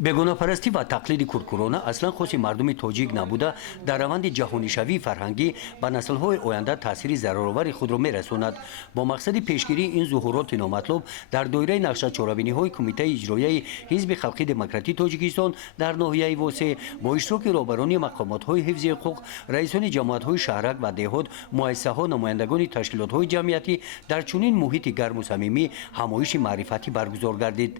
бегонаперасти ва тақлиди куркурона аслан хоси мардуми тоҷик набуда дар раванди ҷаҳонишавии фарҳангӣ ба наслҳои оянда таъсири зараровари худро мерасонад. Бо мақсади пешгирии ин зуҳуроти номатлуб дар доираи нақшачорабиниҳои кумитаи иҷроияи ҳизби халқи демократии тоҷикистон дар ноҳияи восеъ бо иштироки роҳбарони мақомотҳои ҳифзи ҳуқуқ, раисони ҷамоатҳои шаҳрак ва деҳот, муассисаҳо, намояндагони ташкилотҳои ҷамъиятӣ дар чунин муҳити гарму самимӣ ҳамоиши маърифатӣ баргузор гардид.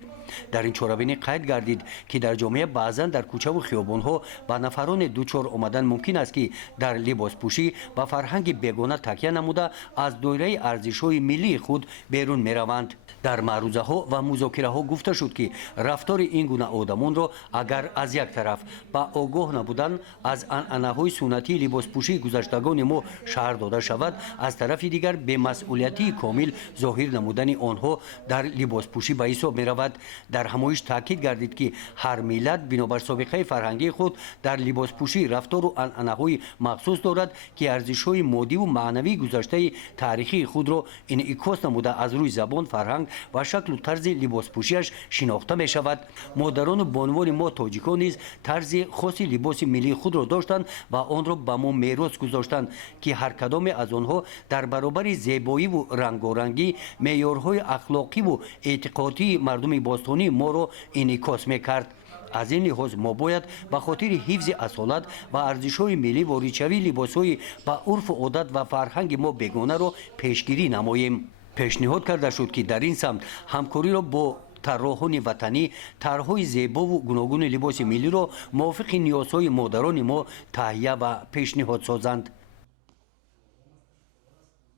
дар ин чорабинӣ қайд гардид ки дар ҷомеа баъзан дар кӯчаву хиёбонҳо ба нафароне дучор омадан мумкин аст ки дар либоспӯшӣ ба фарҳанги бегона такя намуда аз доираи арзишҳои миллии худ берун мераванд. дар маърузаҳо ва музокираҳо гуфта шуд ки рафтори ин гуна одамонро агар аз як тараф ба огоҳ набудан аз анъанаҳои суннатии либоспӯшии гузаштагони мо шаҳр дода шавад, аз тарафи дигар бемасъулиятии комил зоҳир намудани онҳо дар либоспӯшӣ ба ҳисоб меравад. дар ҳамоиш таъкид гардид ки ҳар миллат бинобар собиқаи фарҳангии худ дар либоспӯшӣ рафтору анъанаҳои махсус дорад ки арзишҳои моддиву маънавии гузаштаи таърихии худро инъикос намуда аз рӯи забон, фарҳанг ва шаклу тарзи либоспӯшиаш шинохта мешавад. модарону бонувони мо тоҷикон низ тарзи хоси либоси миллии худро доштанд ва онро ба мо мерос гузоштанд ки ҳар кадоме аз онҳо дар баробари зебоиву рангорангӣ меъёрҳои ахлоқиву эътиқодии мардуми бостонии моро инъикос мекард. аз ин лиҳоз мо бояд ба хотири ҳифзи асолат ва арзишҳои миллӣ воридшавии либосҳои ба урфу одат ва фарҳанги мо бегонаро пешгирӣ намоем. пешниҳод карда шуд ки дар ин самт ҳамкориро бо тарроҳони ватанӣ тарҳҳои зебову гуногуни либоси миллиро мувофиқи ниёзҳои модарони мо таҳия ва пешниҳод созанд.